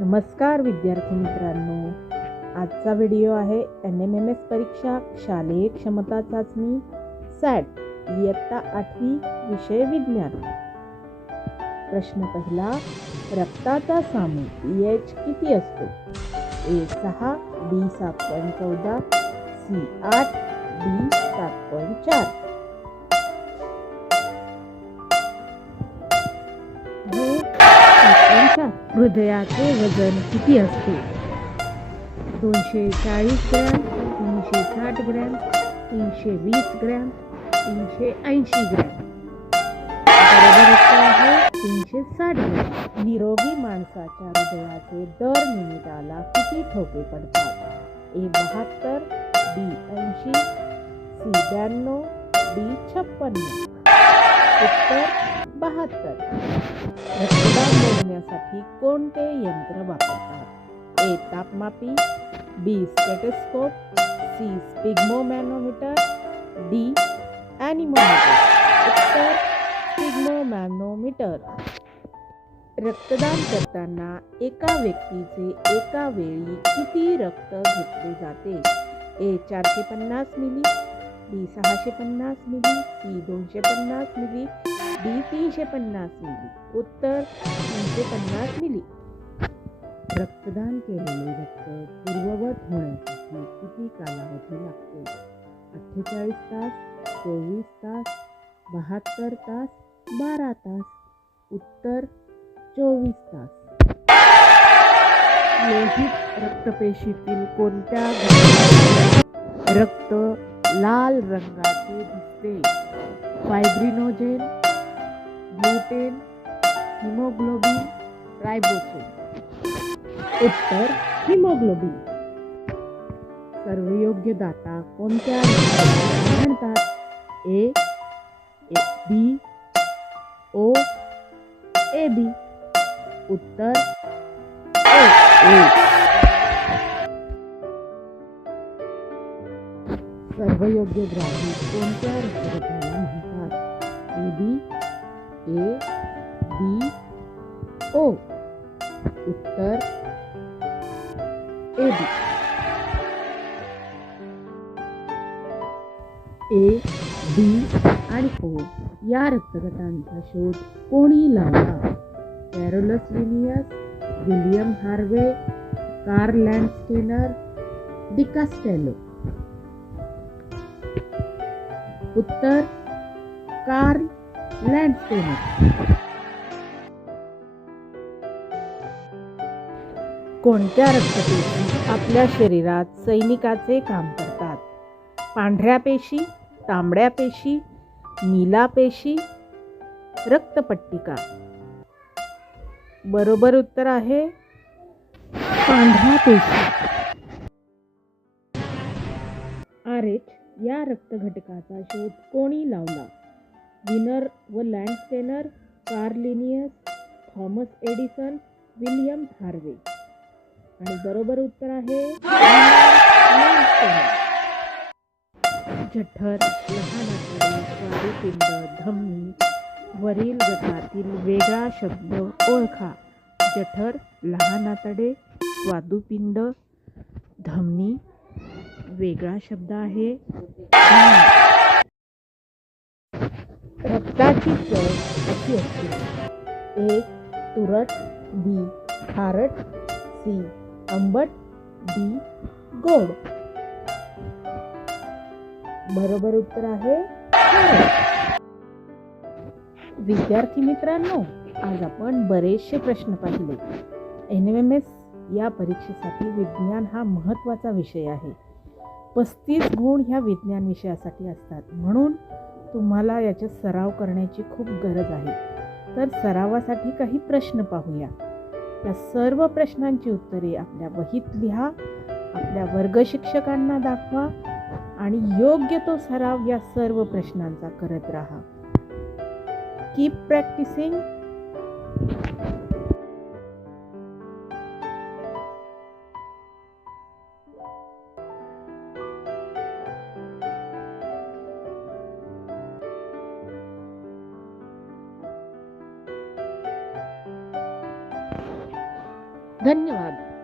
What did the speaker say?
नमस्कार विद्यार्थी मित्रांनो, आजचा व्हिडिओ आहे NMMS परीक्षा शालेय क्षमता चाचणी सॅट इयत्ता 8वी विषय विज्ञान। प्रश्न पहिला, रक्ताचा सामू pH किती असतो? A 6, B 7.14, C 8, D 7.4। हृदयाचे वजन किती असते? 240 ग्रॅम, 360 ग्रॅम, 320 ग्रॅम, 380 ग्रॅम। बरोबर उत्तर आहे 360 ग्रॅम। निरोगी माणसाच्या हृदयाचे दर मिनिटाला किती ठोके पडतात? A 72, B 80, C 92, D 56। उत्तर 72। रक्तदाब मोजण्यासाठी कोणते यंत्र वापरतात? A तापमापी, B stethoscope, C sphygmomanometer, D ॲनिमोमीटर। उत्तर स्पिग्मोमॅनोमीटर। रक्तदान करताना एका व्यक्तीचे एका वेळी किती रक्त घेतले जाते? A 450 ml, B 650 ml, C 250 ml, D 350 ml. उत्तर 350 मिली। रक्तदान केलेले रक्त पूर्ववत होण्यासाठी किती कालावधी लागतो? 48 तास, 24 तास, 72 तास, 12 तास। उत्तर 24 तास। लोहित रक्तपेशीतील कोणत्या घटकामुळे रक्त लाल रंगाचे दिसते? Fibrinogen, gluten, haemoglobin, ribosome. उत्तर हिमोग्लोबिन। सर्वयोग्य दाता कोणत्या रक्ताला म्हणतात? A B O AB। उत्तर O। सर्वयोग्य ग्राही कोणत्या रक्तगटाला म्हणतात? AB A B O। उत्तर AB। A, B आणि O या रक्तगटांचा शोध कोणी लावला? Carolus Linnaeus, William Harvey, Karl Landsteiner, de Castello. उत्तर कार्ल लँडस्टेनर। कोणत्या रक्तपेशी आपल्या शरीरात सैनिकाचे काम करतात? पांढऱ्या पेशी, तांबड्या पेशी, नीला पेशी, रक्तपट्टिका। बरोबर उत्तर आहे पांढऱ्या पेशी। RH या रक्तघटकाचा शोध कोणी लावला? विनर व Landsteiner, Carl Linnaeus, Thomas Edison, William Harvey. आणि बरोबर उत्तर आहे जठर, लहान आतडे, स्वादुपिंड, धमनी वरील गटातील वेगळा शब्द ओळखा। जठर, लहान आतडे, स्वादुपिंड, धमनी वेगळा शब्द आहे रक्ताची चव कशी असते? A तुरट, B खारट, C आंबट, D गोड। बरोबर उत्तर आहे खारट। विद्यार्थी मित्रांनो, आज आपण बरेचसे प्रश्न पाहिले। NMMS या परीक्षेसाठी विज्ञान हा महत्त्वाचा विषय आहे। 35 गुण ह्या विज्ञान विषयासाठी असतात, म्हणून तुम्हाला याचा सराव करण्याची खूप गरज आहे। तर सरावासाठी काही प्रश्न पाहूया। या सर्व प्रश्नांची उत्तरे आपल्या वहीत लिहा, आपल्या वर्ग शिक्षकांना दाखवा आणि योग्य तो सराव या सर्व प्रश्नांचा करत राहा। Keep practising. धन्यवाद.